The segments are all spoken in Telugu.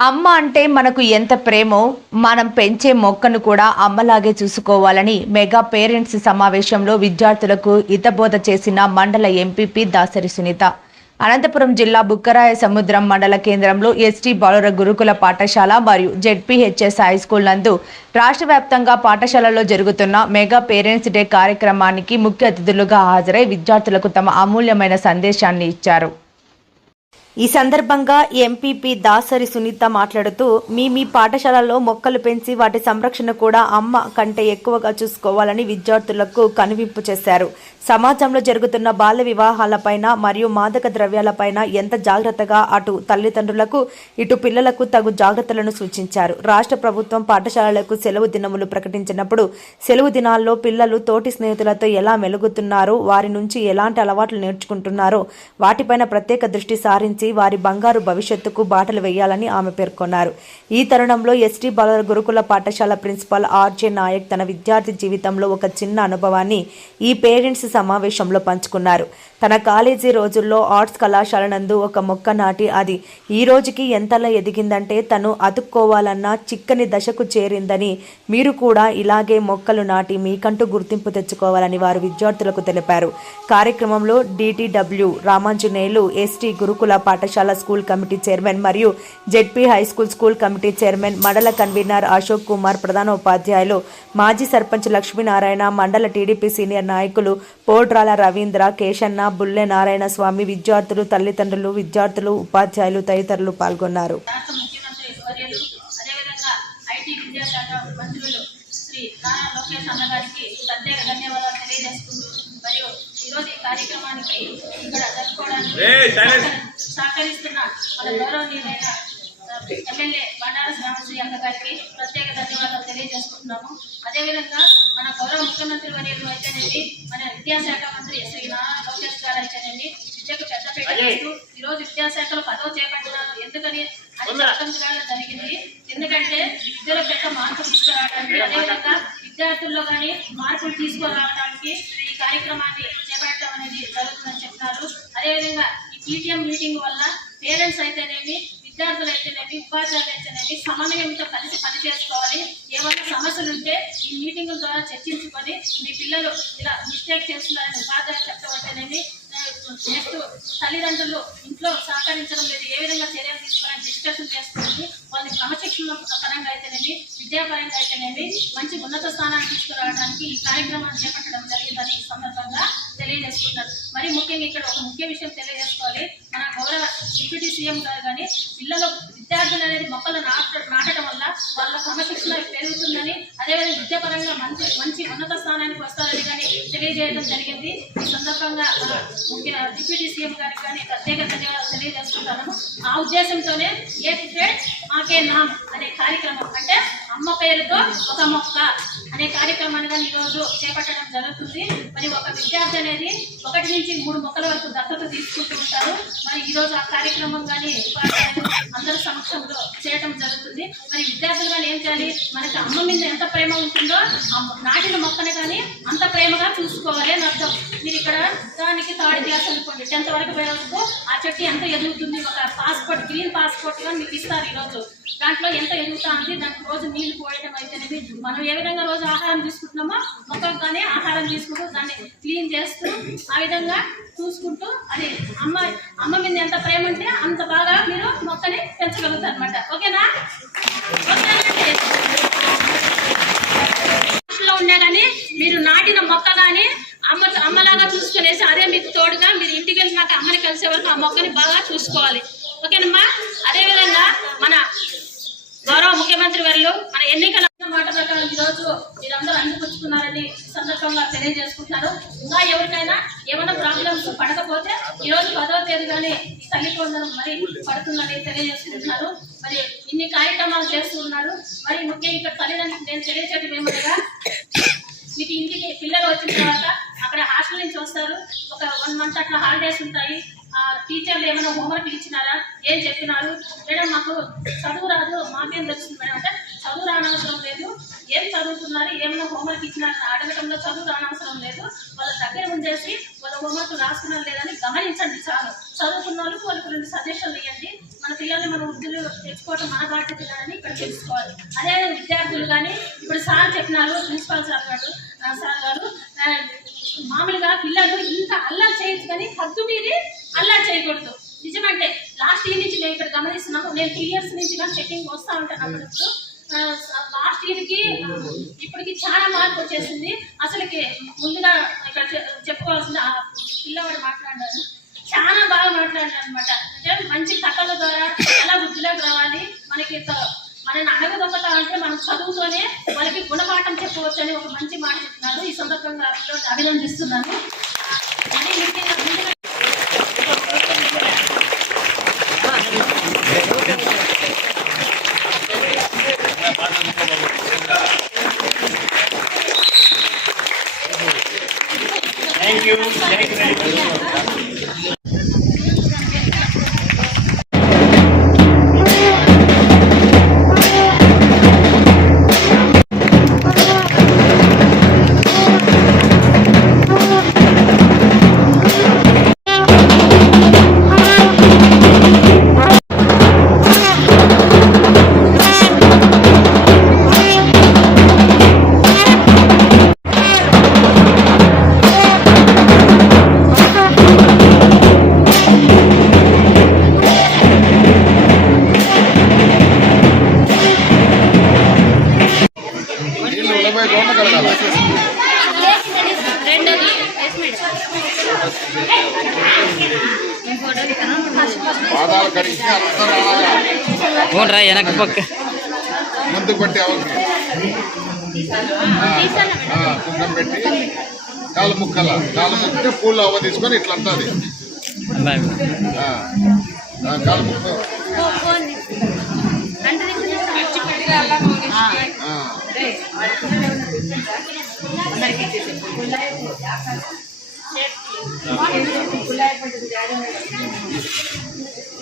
అమ్మ అంటే మనకు ఎంత ప్రేమో మనం పెంచే మొక్కను కూడా అమ్మలాగే చూసుకోవాలని మెగా పేరెంట్స్ సమావేశంలో విద్యార్థులకు హితబోధ చేసిన మండల ఎంపీపీ దాసరి సునీత. అనంతపురం జిల్లా బుక్కరాయ సముద్రం మండల కేంద్రంలో ఎస్టీ బాలుర గురుకుల పాఠశాల మరియు జెడ్పీహెచ్ఎస్ హై స్కూల్ నందు రాష్ట్ర వ్యాప్తంగా పాఠశాలలో జరుగుతున్న మెగా పేరెంట్స్ డే కార్యక్రమానికి ముఖ్య అతిథులుగా హాజరై విద్యార్థులకు తమ అమూల్యమైన సందేశాన్ని ఇచ్చారు. ఈ సందర్భంగా ఎంపీపీ దాసరి సునీత మాట్లాడుతూ మీ మీ పాఠశాలలో మొక్కలు పెంచి వాటి సంరక్షణ కూడా అమ్మ కంటే ఎక్కువగా చూసుకోవాలని విద్యార్థులకు కనువింపు చేశారు. సమాజంలో జరుగుతున్న బాల్య వివాహాలపైన మరియు మాదక ద్రవ్యాలపైన ఎంత జాగ్రత్తగా అటు తల్లిదండ్రులకు ఇటు పిల్లలకు తగు జాగ్రత్తలను సూచించారు. రాష్ట్ర ప్రభుత్వం పాఠశాలలకు సెలవు దినములు ప్రకటించినప్పుడు సెలవు దినాల్లో పిల్లలు తోటి స్నేహితులతో ఎలా మెలుగుతున్నారో వారి నుంచి ఎలాంటి అలవాట్లు నేర్చుకుంటున్నారో వాటిపైన ప్రత్యేక దృష్టి సారించి వారి బంగారు భవిష్యత్తుకు బాటలు వేయాలని ఆమె పేర్కొన్నారు. ఈ తరుణంలో ఎస్టీ బాలల గురుకుల పాఠశాల ప్రిన్సిపాల్ ఆర్జే నాయక్ తన విద్యార్థి జీవితంలో ఒక చిన్న అనుభవాన్ని ఈ పేరెంట్స్ సమావేశంలో పంచుకున్నారు. తన కాలేజీ రోజుల్లో ఆర్ట్స్ కళాశాల నందు ఒక మొక్క నాటి అది ఈ రోజుకి ఎంతలా ఎదిగిందంటే తను అతుక్కోవాలన్న చిక్కని దశకు చేరిందని మీరు కూడా ఇలాగే మొక్కలు నాటి మీకంటూ గుర్తింపు తెచ్చుకోవాలని వారు విద్యార్థులకు తెలిపారు. కార్యక్రమంలో డిటిడబ్ల్యూ రామాంజనేయులు ఎస్టీ గురుకుల పాఠశాల స్కూల్ కమిటీ చైర్మన్ మరియు ZP high school school committee chairman మండల కన్వీనర్ అశోక్ కుమార్ ప్రధాన ఉపాధ్యాయులు మాజీ సర్పంచ్ లక్ష్మీనారాయణ మండల టీడీపీ సీనియర్ నాయకులు పోడ్రాల రవీంద్ర కేశన్న బుల్లె నారాయణ స్వామి విద్యార్థులు తల్లిదండ్రులు విద్యార్థులు ఉపాధ్యాయులు తదితరులు పాల్గొన్నారు. ధన్యవాదాలు ఈరోజు సహకరిస్తున్న మన గౌరవనీయులైన ఎమ్మెల్యే బండారు శ్రావణశ్రీ అక్క గారికి ప్రత్యేక ధన్యవాదాలు తెలియజేసుకుంటున్నాము. అదేవిధంగా మన గౌరవ ముఖ్యమంత్రి వర్యులు అయితేనేమి మన విద్యాశాఖ మంత్రి శ్రీ నారా లోకేష్ గారు అయితేనేమి విద్యకు పెద్దపీట వేస్తూ ఈ రోజు విద్యాశాఖలో పదవి చేపట్టినారు. ఎందుకని? అది చెప్పడం జరిగింది. ఎందుకంటే విద్యలో పెద్ద మార్పు తీసుకురావడానికి అదేవిధంగా విద్యార్థుల్లో కానీ మార్పులు తీసుకురావడానికి ఈ కార్యక్రమాన్ని చేపట్టడం అనేది జరుగుతుందని చెప్తున్నారు. అదేవిధంగా పీటీఎం మీటింగ్ వల్ల పేరెంట్స్ అయితేనేమి విద్యార్థులు అయితేనేమి ఉపాధ్యాయులు అయితేనేమి సమన్వయంతో కలిసి పని చేసుకోవాలి. ఏమైనా సమస్యలు ఉంటే ఈ మీటింగుల ద్వారా చర్చించుకొని మీ పిల్లలు ఇలా మిస్టేక్ చేస్తున్నారని ఉపాధ్యాయులు చెప్పబట్టేనేమి నెక్స్ట్ తల్లిదండ్రులు ఇంట్లో సహకరించడం లేదు ఏ విధంగా చర్యలు తీసుకోవాలని డిస్కషన్ చేసుకొని వాళ్ళని క్రమశిక్షణ పరంగా అయితేనేమి విద్యాపరంగా అయితేనేమి మంచి ఉన్నత స్థానాన్ని తీసుకురావడానికి ఈ కార్యక్రమాన్ని చేపట్టడం జరిగిందని ఈ సందర్భంగా తెలియజేసుకుంటారు. మరి ముఖ్యంగా ఇక్కడ ఒక ముఖ్య విషయం తెలియజేసుకోవాలి. మన గౌరవ డిప్యూటీ సీఎం గారు కానీ పిల్లలు విద్యార్థులు అనేది మొక్కలు నాట నాటడం వల్ల వాళ్ళ క్రమశిక్షణ పెరుగుతుందని అదేవిధంగా విద్యాపరంగా మంచి మంచి ఉన్నత స్థానానికి వస్తారని కానీ తెలియజేయడం జరిగింది. ఈ సందర్భంగా ముఖ్య డిప్యూటీ సీఎం గారికి కానీ ప్రత్యేక ధన్యవాదాలు తెలియజేసుకుంటాను ఆ ఉద్దేశంతోనే ఏ ప్లేట్ మాకే నామ్ అనే కార్యక్రమం అంటే అమ్మ పేరుతో ఒక మొక్క అనే కార్యక్రమాన్ని కానీ ఈరోజు చేపట్టడం జరుగుతుంది. మరి ఒక విద్యార్థి అనేది ఒకటి నుంచి మూడు మొక్కల వరకు దత్తత తీసుకుంటూ ఉంటారు. మరి ఈరోజు ఆ కార్యక్రమం కానీ ఉపాధ్యాయులు అందరి సమక్షంలో చేయడం జరుగుతుంది. మరి విద్యార్థులు కానీ ఏం చేయాలి? మనకి అమ్మ మీద ఎంత ప్రేమ ఉంటుందో నాటిన మొక్కని కానీ అంత ప్రేమగా చూసుకోవాలి అని అర్థం. మీరు ఇక్కడ దానికి థర్డ్ క్లాస్ అనుకోండి టెన్త్ వరకు పోయే వరకు ఆ చెట్టు ఎంత ఎదుగుతుంది? ఒక పాస్పోర్ట్ గ్రీన్ పాస్పోర్ట్ కానీ మీకు ఇస్తారు ఈరోజు. దాంట్లో ఎంత ఎదుగుతా ఉంది దానికి రోజు నీళ్ళు పోయడం అయితేనేది మనం ఏ విధంగా రోజు ఆహారం తీసుకుంటున్నామో మొక్కకు కానీ ఆహారం తీసుకుంటూ దాన్ని క్లీన్ చేస్తూ ఆ విధంగా చూసుకుంటూ అది అమ్మ అమ్మ మీద ఎంత ప్రేమ ఉంటే అంత బాగా మీరు మొక్కని పెంచగలుగుతారు అనమాట ఓకేనా ఓకేనండి లో ఉన్నా కానీ మీరు నాటిన మొక్క కానీ అమ్మ అమ్మలాగా చూసుకునేసి అదే మీకు తోడుగా మీరు ఇంటికి వెళ్ళినాక అమ్మని కలిసే వరకు ఆ మొక్కని బాగా చూసుకోవాలి ఓకేనమ్మా అదేవిధంగా మన గౌరవ ముఖ్యమంత్రి వారు మన ఎన్నికల మాట ప్రకారం ఈ రోజు మీరందరూ అందిపుచ్చుకున్నారని సందర్భంగా తెలియజేసుకుంటున్నారు ఇంకా ఎవరికైనా ఏమైనా ప్రాబ్లమ్స్ పడకపోతే ఈ రోజు పదవ తేదీగానే కానీ వందనం మరి పడుతుందని తెలియజేసుకుంటున్నారు మరి ఇన్ని కార్యక్రమాలు చేస్తున్నారు మరి ముఖ్యంగా ఇక్కడ తల్లిదండ్రులు నేను తెలియచేయడం ఏమనగా మీకు ఇంటికి పిల్లలు వచ్చిన తర్వాత అక్కడ హాస్టల్ నుంచి వస్తారు. ఒక వన్ మంత్ అట్లా హాలిడేస్ ఉంటాయి. ఆ టీచర్లు ఏమైనా హోంవర్క్ ఇచ్చినారా? ఏం చెప్పినారు? మేడం మాకు చదువు రాదు. మాకేం తెలుస్తుంది మేడం అంటే చదువు రానవసరం లేదు. ఏం చదువుతున్నారు? ఏమైనా హోంవర్క్ ఇచ్చినారు? అడగడంలో చదువు రానవసరం లేదు. వాళ్ళ దగ్గర ఉండేసి వాళ్ళ హోంవర్క్ రాసుకున్నారు లేదని గమనించండి చాలు. చదువుకున్న వాళ్ళు వాళ్ళకి రెండు సజెషన్లు ఇవ్వండి. మన పిల్లల్ని మన వృద్ధులు తెచ్చుకోవడం మన బాధ్యత కాదని ఇక్కడ తెలుసుకోవాలి. అదే విద్యార్థులు కానీ ఇప్పుడు సార్ చెప్పినారు ప్రిన్సిపాల్ సార్ గారు సార్ మామూలుగా పిల్లలు ఇంత అల్లా చేయొచ్చు కానీ హద్దు మీరి అల్లా చేయకూడదు. నిజమంటే లాస్ట్ ఇయర్ నుంచి మేము ఇక్కడ గమనిస్తున్నాము. నేను త్రీ ఇయర్స్ నుంచి కానీ చెకింగ్ వస్తూ ఉంటాను అప్పుడప్పుడు. లాస్ట్ ఇయర్కి ఇప్పటికి చాలా మార్పు వచ్చేసింది. అసలుకి ముందుగా ఇక్కడ చెప్పుకోవాల్సిన పిల్లవాడు మాట్లాడారు. చాలా బాగా మాట్లాడారు అనమాట అంటే మంచి కథల ద్వారా చాలా వృద్ధిలోకి రావాలి. మనకి త- మనని అడగదొక్కతా అంటే మనం చదువుతోనే కూర్చొని అని ఒక మంచి మాట చెప్తున్నారు ఈ సందర్భంగా అభినందిస్తున్నాను. కలగాలి పాదాలు కడిగితే అంతా రావాలి వెనక పక్క ముందు పట్టి అవకి పెట్టి కాలు ముక్కల కాలు ముక్కే పూలు అవ్వ తీసుకొని ఇట్లా ఉంటుంది కాలు ముక్క.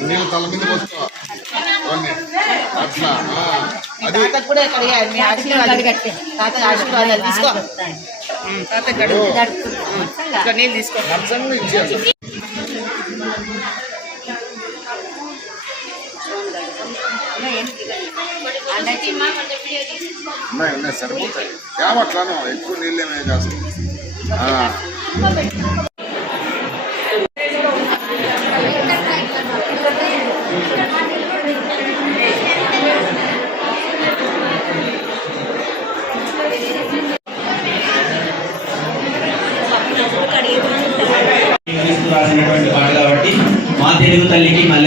నీళ్ళు తల మీద అవన్నీ అట్లా ఆ, అది తాతకు కూడా మీ ఆశీర్వాదాలు తాత ఆశీర్వాదాలు తీసుకో తాత గడు ఇక్కడ నీళ్ళు తీసుకో. ఉన్నాయి ఉన్నాయి సరిపోతాయి ఏమట్లాను ఎక్కువ నీళ్ళేమే కాదు. ఆ, రాసినటువంటి పాట కాబట్టి మా తెలుగు తల్లికి మళ్ళీ